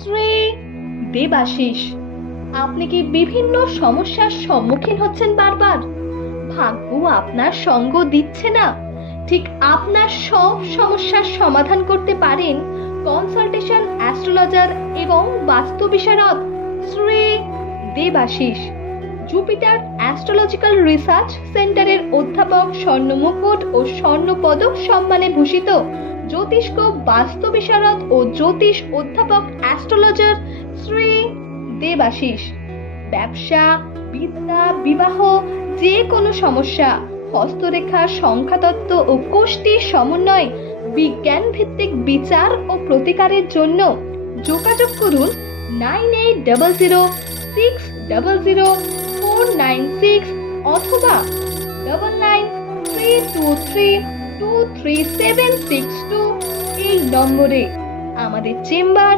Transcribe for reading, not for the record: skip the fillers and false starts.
শ্রী দেবাশিস। আপনি কি বিভিন্ন সমস্যার সম্মুখীন হচ্ছেন বারবার? ভাগ্য আপনার সঙ্গ দিচ্ছে না। ঠিক আপনার সব সমস্যার সমাধান করতে পারেন কনসালটেশন অ্যাস্ট্রোলজার এবং বাস্তু বিশারদ Shri Debashis. Jupiter astrological research সেন্টারের অধ্যাপক, স্বর্ণমুকুট ও স্বর্ণপদক সম্মানে ভূষিত জ্যোতিষ্ক, বাস্তু বিশারদ ও জ্যোতিষ অধ্যাপক অ্যাস্ট্রোলজার শ্রী দেবাশিস। ব্যবসা, বিদ্যা, বিবাহ, যে কোনো সমস্যা, হস্তরেখা, সংখ্যাতত্ত্ব ও কোষ্ঠীর সমন্বয়, বিজ্ঞান ভিত্তিক বিচার ও প্রতিকারের জন্য যোগাযোগ করুন 9800600496 অথবা 9932323762 এই নম্বরে। আমাদের চেম্বার